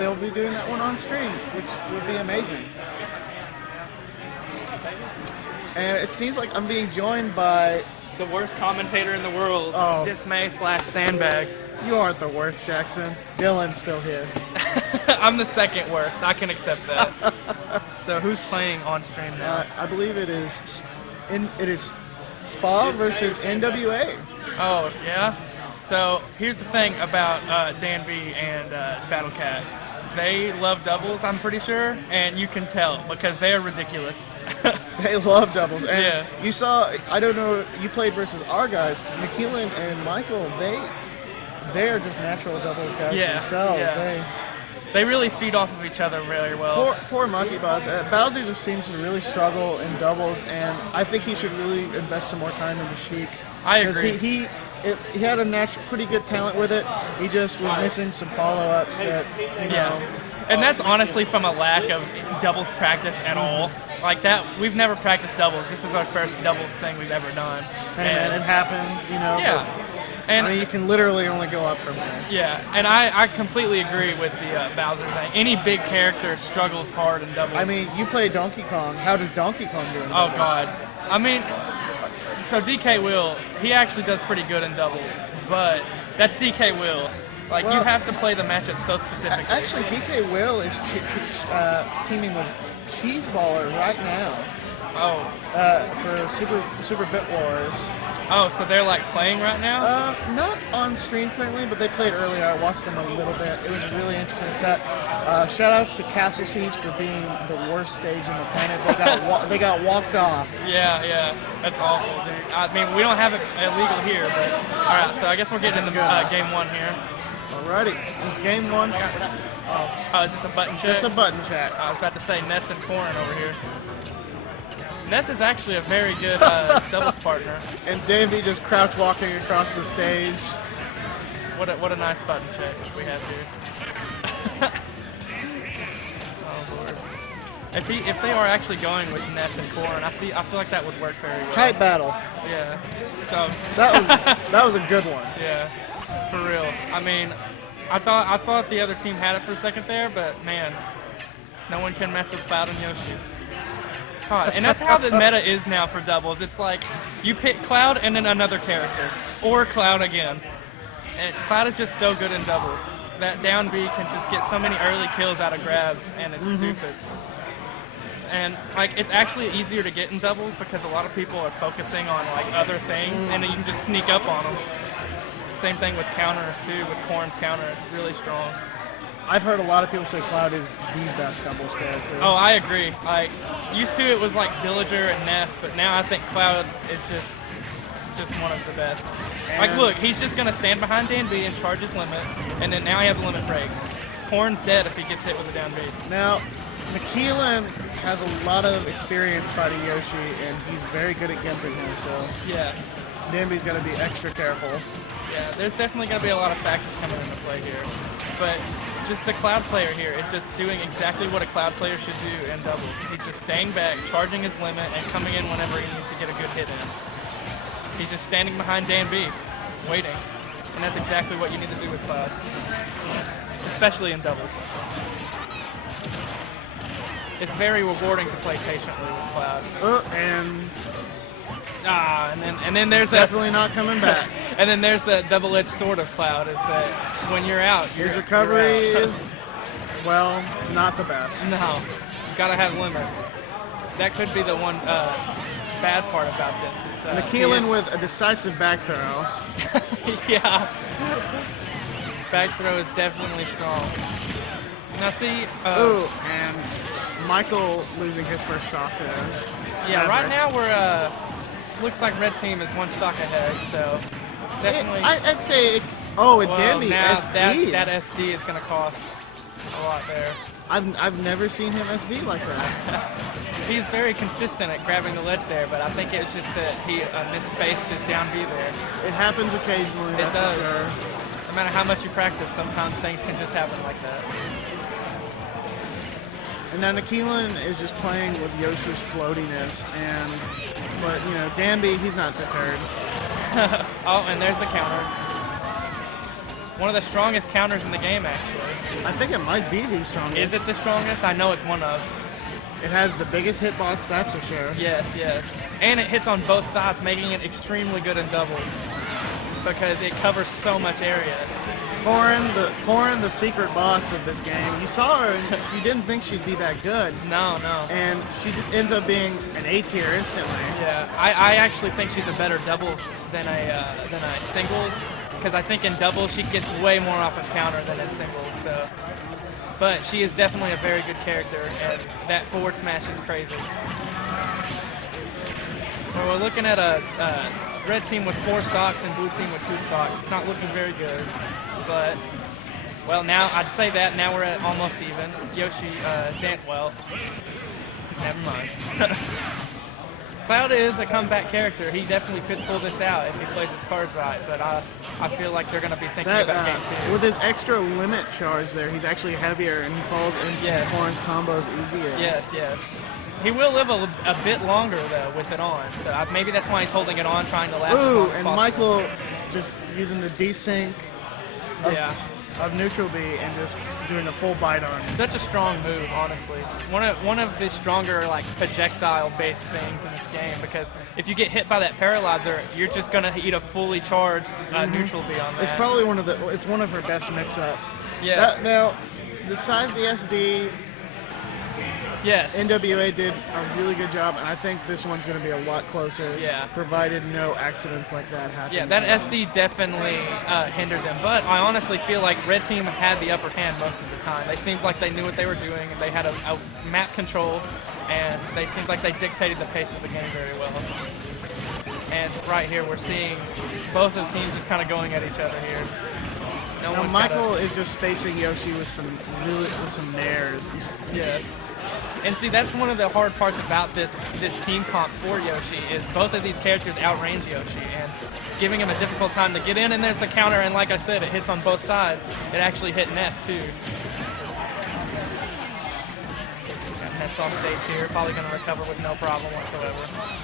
they'll be doing that one on stream, which would be amazing. And it seems like I'm being joined by the worst commentator in the world, Dismay/Sandbag. You aren't the worst, Jackson. Dylan's still here. I'm the second worst. I can accept that. So who's playing on stream now? I believe it is Spa versus NWA. Oh, yeah? So here's the thing about Danbi and BattleCat. They love doubles, I'm pretty sure, and you can tell because they are ridiculous. They love doubles. And yeah. You saw, I don't know, you played versus our guys, McKeelan and Michael, they are just natural doubles guys themselves. Yeah. They really feed off of each other really well. Poor Monkey Boss. Bowser just seems to really struggle in doubles, and I think he should really invest some more time into Sheik. I agree. He had a pretty good talent with it. He just was missing some follow-ups that, you know. And that's honestly from a lack of doubles practice at all. Like that, we've never practiced doubles. This is our first doubles thing we've ever done. And it happens, you know. Yeah. And I mean, you can literally only go up from there. Yeah, and I completely agree with the Bowser thing. Any big character struggles hard in doubles. I mean, you play Donkey Kong. How does Donkey Kong do in doubles? Oh, God. I mean, so DK Will, he actually does pretty good in doubles, but that's DK Will. Like, you have to play the matchup so specifically. Actually, DK Will is teaming with Cheeseballer right now. Oh. For Super Bit Wars. Oh, so they're like playing right now? Not on stream currently, but they played earlier. I watched them a little bit. It was a really interesting set. Shout outs to Castle Siege for being the worst stage on the planet. They got walked off. Yeah, that's awful, dude. I mean, we don't have it illegal here, but all right. So I guess we're getting into game one here. Alrighty, it's game one. Oh, is this a button check? Just a button check. I was about to say Ness and Corn over here. Ness is actually a very good doubles partner. And Danby just crouch walking across the stage. What a nice button check we have here. Oh Lord. If they are actually going with Ness and Corn, I feel like that would work very well. Tight battle. Yeah. So that was a good one. Yeah. For real. I mean, I thought the other team had it for a second there, but man, no one can mess with Cloud and Yoshi. God, and that's how the meta is now for doubles. It's like you pick Cloud and then another character, or Cloud again. And Cloud is just so good in doubles. That down B can just get so many early kills out of grabs, and it's stupid. And like it's actually easier to get in doubles because a lot of people are focusing on like other things, and then you can just sneak up on them. Same thing with counters too. With Corn's counter, it's really strong. I've heard a lot of people say Cloud is the best doubles character. Oh, I agree. Like, used to it was like Villager and Ness, but now I think Cloud is just one of the best. And like, look, he's just gonna stand behind Danby and charge his limit, and then now he has a limit break. Corn's dead if he gets hit with a down B. Now, McKeelan has a lot of experience fighting Yoshi, and he's very good at gimping him. So yeah, Danby's gonna be extra careful. Yeah, there's definitely gonna be a lot of factors coming into play here, but just the Cloud player here is just doing exactly what a Cloud player should do in doubles. He's just staying back, charging his limit, and coming in whenever he needs to get a good hit in. He's just standing behind Danby, waiting. And that's exactly what you need to do with Cloud. Especially in doubles. It's very rewarding to play patiently with Cloud. And then there's that. Definitely not coming back. And then there's the double-edged sword of Cloud. Is that when you're out, his recovery is, well, not the best. No, you gotta have limit. That could be the one bad part about this. Is, McKeelan with a decisive back throw. Yeah, back throw is definitely strong. Now see. And Michael losing his first stock there. Yeah, right now we're. Looks like red team is one stock ahead, so definitely. I'd say, Danby now SD. That SD is going to cost a lot there. I've never seen him SD like that. He's very consistent at grabbing the ledge there, but I think it's just that he misspaced his down B there. It happens occasionally. It does. For sure. No matter how much you practice, sometimes things can just happen like that. And now McKeelan is just playing with Yoshi's floatiness, but you know, Danby, he's not deterred. Oh, and there's the counter. One of the strongest counters in the game, actually. I think it might be the strongest. Is it the strongest? I know it's one of. It has the biggest hitbox, that's for sure. Yes, yes. And it hits on both sides, making it extremely good in doubles because it covers so much area. Corin, the secret boss of this game. You saw her and you didn't think she'd be that good. No, no. And she just ends up being an A tier instantly. Yeah, I actually think she's a better doubles than a singles because I think in doubles she gets way more off of counter than in singles. So, but she is definitely a very good character, and that forward smash is crazy. Well, we're looking at a red team with 4 stocks and blue team with 2 stocks. It's not looking very good. But, well, now I'd say that now we're at almost even. Yoshi, well, never mind. Cloud is a comeback character. He definitely could pull this out if he plays his cards right, but I feel like they're going to be thinking about game 2. With his extra limit charge there, he's actually heavier and he falls into Corin's combos easier. Yes, yes. He will live a bit longer, though, with it on. So maybe that's why he's holding it on, trying to last as long as and possible. Michael just using the desync of neutral B and just doing a full bite on him. Such a strong move, honestly. One of the stronger like projectile-based things in this game because if you get hit by that paralyzer, you're just gonna eat a fully charged neutral B on that. It's probably one of her best mix-ups. Yes. Now, besides the SD, yes. NWA did a really good job, and I think this one's going to be a lot closer. Yeah. Provided no accidents like that happen. Yeah, that SD definitely hindered them. But I honestly feel like Red Team had the upper hand most of the time. They seemed like they knew what they were doing, and they had a map control, and they seemed like they dictated the pace of the game very well. And right here, we're seeing both of the teams just kind of going at each other here. Now Michael is just spacing Yoshi with some nairs. Yes. And see, that's one of the hard parts about this team comp for Yoshi is both of these characters outrange Yoshi and giving him a difficult time to get in, and there's the counter, and like I said, it hits on both sides. It actually hit Ness, too. Got Ness off stage here, probably going to recover with no problem whatsoever.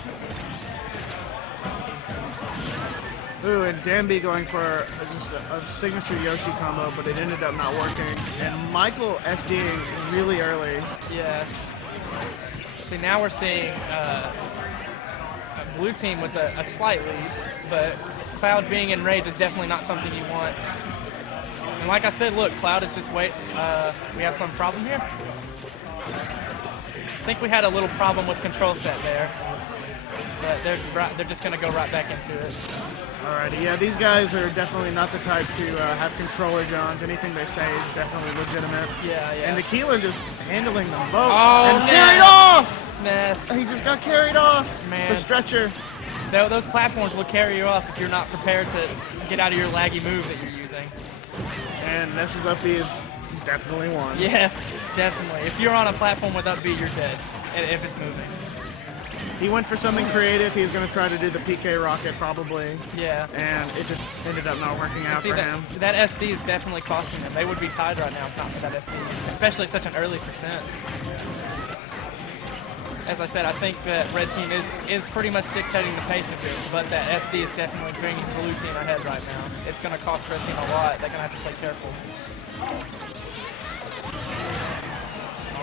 Ooh, and Danbi going for just a signature Yoshi combo, but it ended up not working. And Michael SDing really early. Yes. See, now we're seeing a blue team with a slight lead, but Cloud being in rage is definitely not something you want. And like I said, look, Cloud is just wait. We have some problem here. I think we had a little problem with control set there, but they're just going to go right back into it. Alrighty, yeah, these guys are definitely not the type to have controller Johns. Anything they say is definitely legitimate. Yeah, yeah. And Tequila just handling them both. Oh, and carried off! Ness. He just got carried off. Man. The stretcher. Those platforms will carry you off if you're not prepared to get out of your laggy move that you're using. And Ness's up B is definitely one. Yes, definitely. If you're on a platform with up B, you're dead if it's moving. He went for something creative. He was going to try to do the PK rocket probably. Yeah. And it just ended up not working out for him. That SD is definitely costing them. They would be tied right now if not for that SD, especially at such an early percent. As I said, I think that Red Team is pretty much dictating the pace of this, but that SD is definitely bringing Blue Team ahead right now. It's going to cost Red Team a lot. They're going to have to play careful.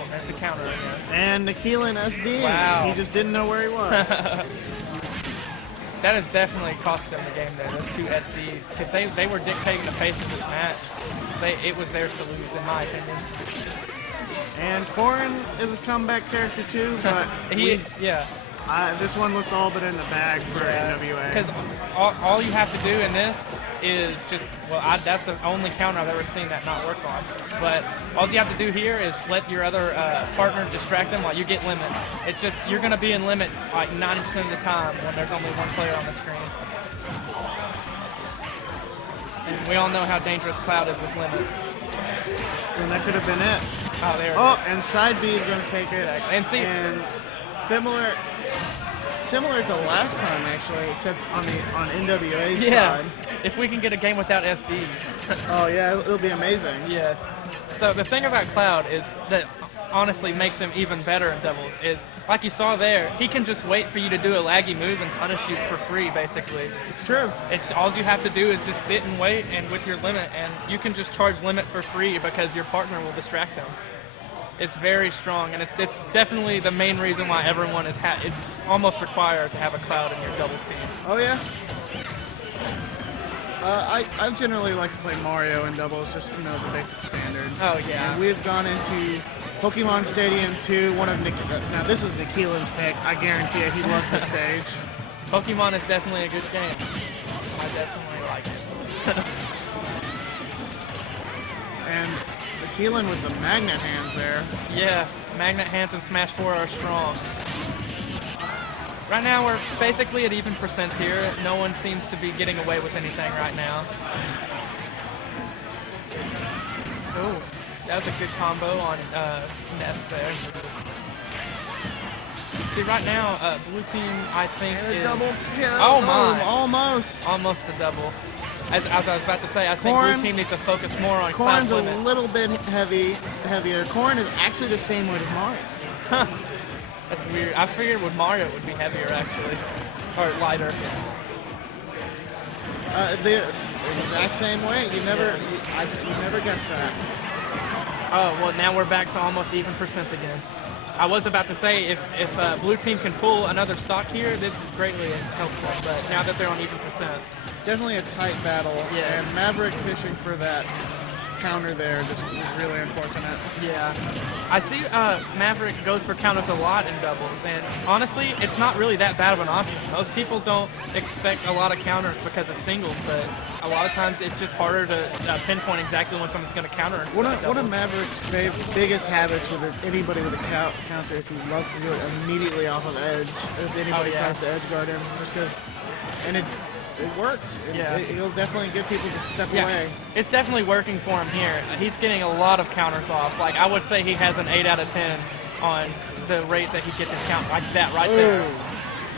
That's the counter again. And Nikhil SD. Wow. He just didn't know where he was. That has definitely cost them the game there, those two SDs. Because they were dictating the pace of this match. It was theirs to lose, in my opinion. And Corin is a comeback character too, but this one looks all but in the bag for NWA. Because all you have to do in this is just, that's the only counter I've ever seen that not work on. But all you have to do here is let your other partner distract them while you get limits. It's just, you're going to be in limit like 90% of the time when there's only one player on the screen. And we all know how dangerous Cloud is with limit. And that could have been it. Oh, there it is. And side B is going to take it. And see, similar to last time actually, except on NWA's side. If we can get a game without SDs. Oh yeah, it'll be amazing. Yes. So the thing about Cloud is that honestly makes him even better in doubles is, like you saw there, he can just wait for you to do a laggy move and punish you for free, basically. It's true. It's all you have to do is just sit and wait, and with your limit, and you can just charge limit for free because your partner will distract them. It's very strong, and it's definitely the main reason why everyone is it's almost required to have a Cloud in your doubles team. Oh yeah. I generally like to play Mario in doubles, just the basic standard. Oh yeah. And we've gone into Pokemon Stadium 2. One of now this is Nikilin's pick. I guarantee it. He loves the stage. Pokemon is definitely a good game. I definitely like it. And Nikilin with the magnet hands there. Yeah, magnet hands and Smash 4 are strong. Right now we're basically at even percents here. No one seems to be getting away with anything right now. Oh, that was a good combo on Ness there. See, right now, blue team, I think, And a is... double kill. Oh, my. Almost. Almost a double. As I was about to say, I think Corrin, blue team needs to focus more on Corrin's Cloud's a limits. little bit heavier. Corrin is actually the same weight as Mario. That's weird. I figured Mario would be heavier, actually. Or lighter. The exact same weight. You never guessed that. Oh, well, now we're back to almost even percents again. I was about to say, if blue team can pull another stock here, this is greatly helpful. But now that they're on even percents. Definitely a tight battle. Yeah. And Maverick fishing for that counter there just was really unfortunate. Yeah. I see Maverick goes for counters a lot in doubles, and honestly, it's not really that bad of an option. Most people don't expect a lot of counters because of singles, but a lot of times it's just harder to pinpoint exactly when someone's going to counter. One of Maverick's biggest habits with anybody with a counter is he loves to do it immediately off of edge if anybody tries to edge guard him, just because, and it works. He'll definitely get people to step away. It's definitely working for him here. He's getting a lot of counters off. Like, I would say he has an 8 out of 10 on the rate that he gets his count, like that right there.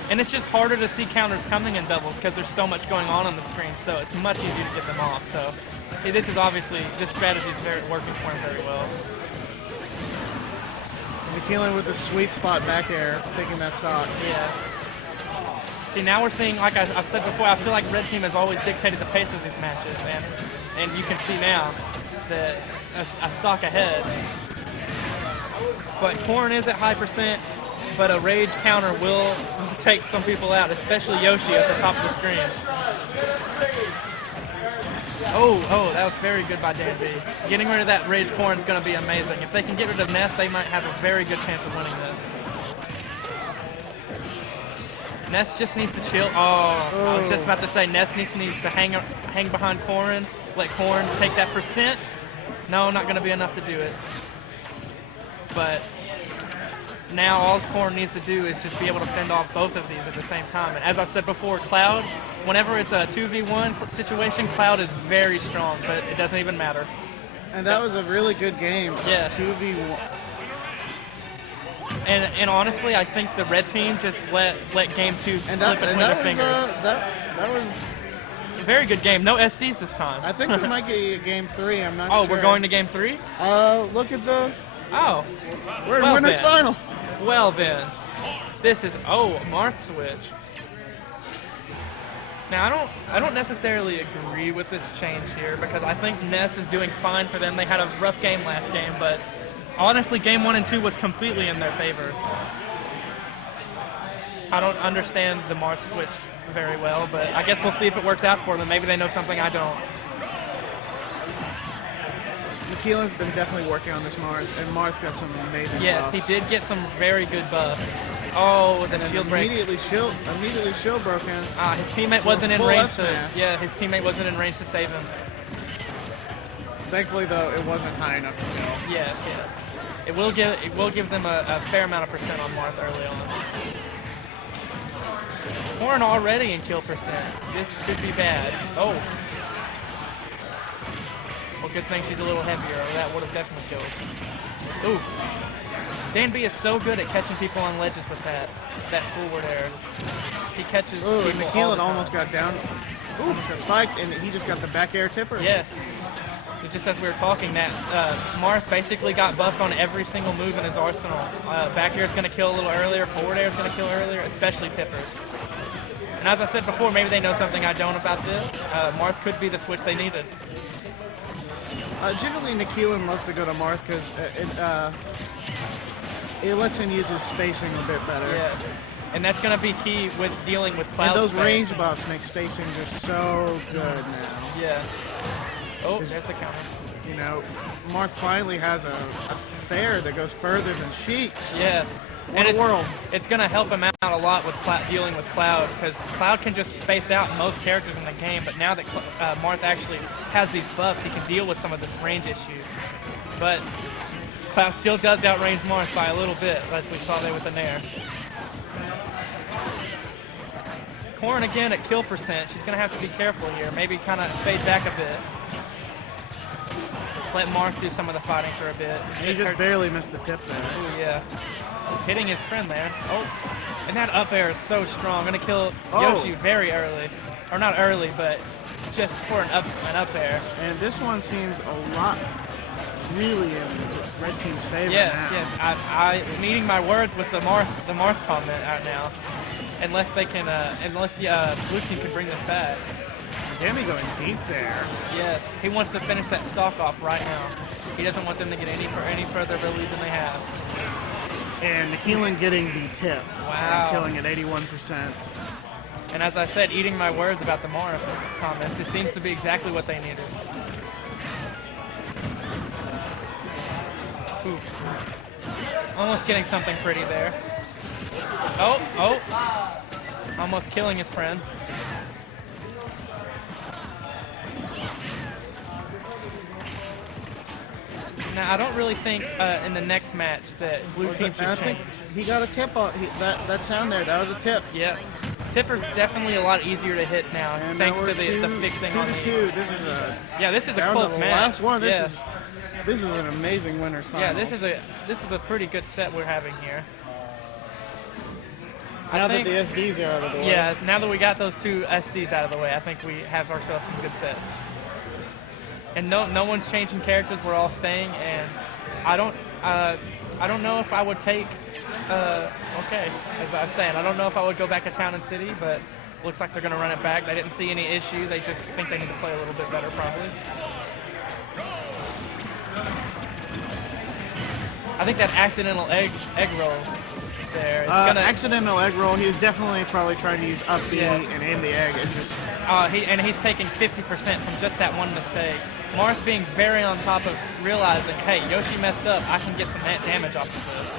And it's just harder to see counters coming in doubles because there's so much going on the screen, so it's much easier to get them off. So this strategy is working for him very well. Nikilin with the sweet spot back air, taking that stock. Yeah. See, now we're seeing, like I've said before, I feel like red team has always dictated the pace of these matches, and you can see now that a stock ahead. But Corrin is at high percent, but a rage counter will take some people out, especially Yoshi at the top of the screen. Oh, that was very good by Danbi. Getting rid of that rage Corrin is going to be amazing. If they can get rid of Ness, they might have a very good chance of winning this. Ness just needs to chill. I was just about to say Ness needs to hang behind Corrin, let Corrin take that percent. No, not going to be enough to do it. But now all Corrin needs to do is just be able to fend off both of these at the same time. And as I've said before, Cloud, whenever it's a 2v1 situation, Cloud is very strong, but it doesn't even matter. And that was a really good game. Yeah. 2v1. And honestly, I think the red team just let game 2 slip between their fingers. That was a very good game. No SDs this time. I think we might get a game 3. I'm not sure. Oh, sure. we're going to game 3? Look at the. Oh. We're in winners final. Well then, this is Marth switch. Now I don't necessarily agree with this change here because I think Ness is doing fine for them. They had a rough game last game, but honestly, game 1 and 2 was completely in their favor. I don't understand the Marth switch very well, but I guess we'll see if it works out for them. Maybe they know something I don't. Nikilin's been definitely working on this Marth, and Marth got some amazing buffs. He did get some very good buffs. Oh, the shield break. Immediately shield broken. His teammate wasn't in range his teammate wasn't in range to save him. Thankfully, though, it wasn't high enough to kill. Yes. It will give them a fair amount of percent on Marth early on. Corrin already in kill percent. This could be bad. Oh. Well, good thing she's a little heavier, or that would have definitely killed. Ooh. Danbi is so good at catching people on ledges with that forward air. He catches people all the time. Nikilin almost got down. Almost got spiked, and he just got the back air tipper. Yes. just as we were talking, that Marth basically got buffed on every single move in his arsenal. Back air is going to kill a little earlier, forward air is going to kill earlier, especially tippers. And as I said before, maybe they know something I don't about this. Marth could be the switch they needed. Generally, Nikhilin loves to go to Marth because it lets him use his spacing a bit better. Yeah. And that's going to be key with dealing with cloud And those space. range buffs make spacing just so good now. Yeah. Oh, there's the counter. You know, Marth finally has a fair that goes further than Sheik's. Yeah. What a world. It's going to help him out a lot with dealing with Cloud, because Cloud can just space out most characters in the game, but now that Marth actually has these buffs, he can deal with some of this range issues. But Cloud still does outrange Marth by a little bit, as we saw there with the Nair. Corrin again at kill percent. She's going to have to be careful here. Maybe kind of fade back a bit. Just let Marth do some of the fighting for a bit. He just barely missed the tip there. Ooh, yeah. Hitting his friend there. Oh, and that up air is so strong. Going to kill Yoshi very early. Or not early, but just for an up air. And this one seems a lot really in Red Team's favor yes, now. Yes, I'm eating my words with the Marth comment out now. Unless they can, unless Blue Team can bring this back. Danbi going deep there. Yes, he wants to finish that stock off right now. He doesn't want them to get any further of a lead than they have. And Nikhilin getting the tip. Wow. Killing at 81%. And as I said, eating my words about the Marth comments, it seems to be exactly what they needed. Oof. Almost getting something pretty there. Oh. Almost killing his friend. Now, I don't really think in the next match that Blue Team should change. He got a tip on that sound there. That was a tip. Yeah. Tipper's definitely a lot easier to hit now, and thanks now to the fixing on the... 2-2. This is a... Yeah, this is a down close to the match. last one. This yeah. is an amazing winners final. Yeah, this is a pretty good set we're having here. Now that the SDs are out of the way. Yeah, now that we got those two SDs out of the way, I think we have ourselves some good sets. And no one's changing characters. We're all staying, and I don't know if I would take. Okay, as I was saying, I don't know if I would go back to Town and City, but looks like they're going to run it back. They didn't see any issue. They just think they need to play a little bit better, probably. I think that accidental egg roll there. Accidental egg roll. He was definitely probably trying to use up B and aim the egg and just. He's taking 50% from just that one mistake. Marth being very on top of realizing, hey, Yoshi messed up. I can get some damage off of this.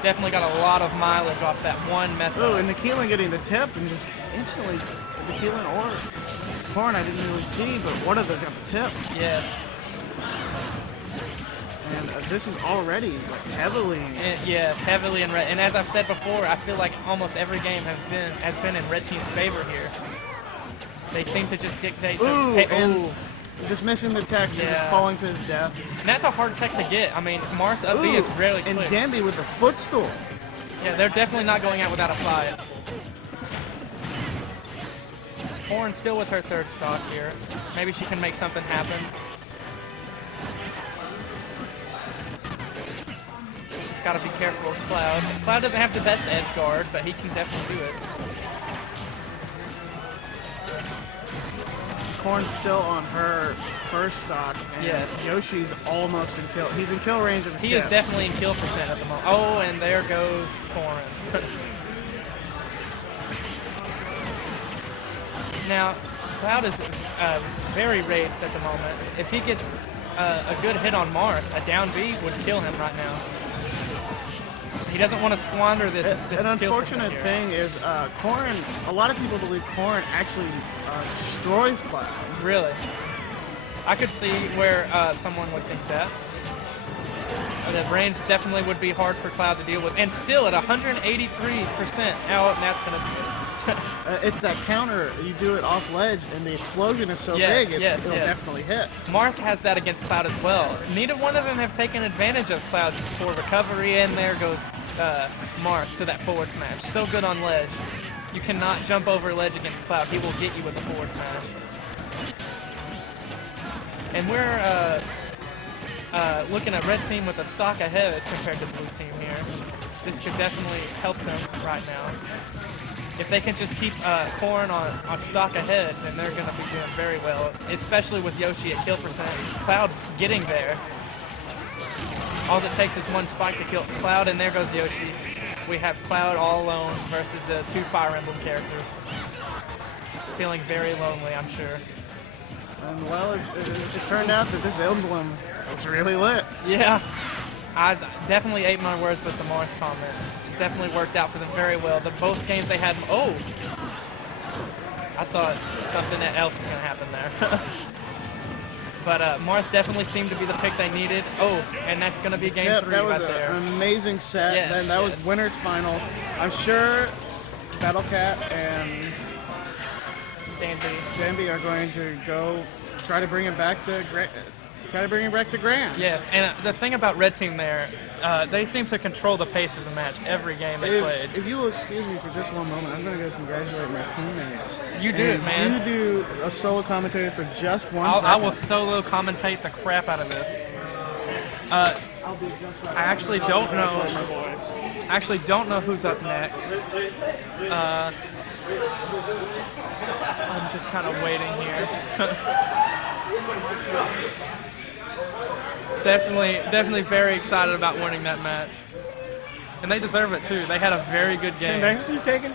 Definitely got a lot of mileage off that one mess up. Oh, and Nikhilin getting the tip and just instantly Nikhilin or Corrin I didn't really see, but what does it got the tip? Yeah. And this is already like heavily. Yes, heavily in red. And as I've said before, I feel like almost every game has been in Red Team's favor here. They seem to just dictate. Just missing the tech and just falling to his death. And that's a hard tech to get. I mean, Marth's up B is rarely clear. And Danbi with the footstool. Yeah, they're definitely not going out without a fight. Corrin still with her third stock here. Maybe she can make something happen. Just gotta be careful of Cloud. Cloud doesn't have the best edge guard, but he can definitely do it. Corrin's still on her first stock, and Yoshi's almost in kill. He's in kill range of the He is definitely in kill percent at the moment. Oh, and there goes Corrin. Now, Cloud is very raged at the moment. If he gets a good hit on Marth, a down B would kill him right now. He doesn't want to squander this. An unfortunate thing is Corrin. A lot of people believe Corrin actually destroys Cloud. Really? I could see where someone would think that. The range definitely would be hard for Cloud to deal with, and still at 183%. Now that's going to be it. It's that counter. You do it off ledge, and the explosion is so big, it'll definitely hit. Marth has that against Cloud as well. Neither one of them have taken advantage of Cloud's forward recovery, and there goes Marth to that forward smash. So good on ledge. You cannot jump over ledge against Cloud. He will get you with a forward smash. And we're looking at red team with a stock ahead compared to blue team here. This could definitely help them right now. If they can just keep Corn on stock ahead, then they're going to be doing very well, especially with Yoshi at kill percent. Cloud getting there. All it takes is one spike to kill Cloud, and there goes Yoshi. We have Cloud all alone versus the 2 Fire Emblem characters. Feeling very lonely, I'm sure. And well, it turned out that this Emblem was really lit. Yeah, I definitely ate my words with the Morris comment. Definitely worked out for them very well. Both games they had. Oh, I thought something else was gonna happen there. But Morris definitely seemed to be the pick they needed. Oh, and that's gonna be game 3 right there. That was an amazing set. Yes, that was winners finals. I'm sure BattleCat and Danbi are going to go try to bring it back to Grand. Yes, and the thing about Red Team there, they seem to control the pace of the match every game they played. If you will excuse me for just one moment, I'm going to go congratulate my teammates. You do it, man. You do a solo commentator for just 1 second. I will solo commentate the crap out of this. I actually don't know. I actually don't know who's up next. I'm just kind of waiting here. Definitely very excited about winning that match. And they deserve it too. They had a very good game. Same taken?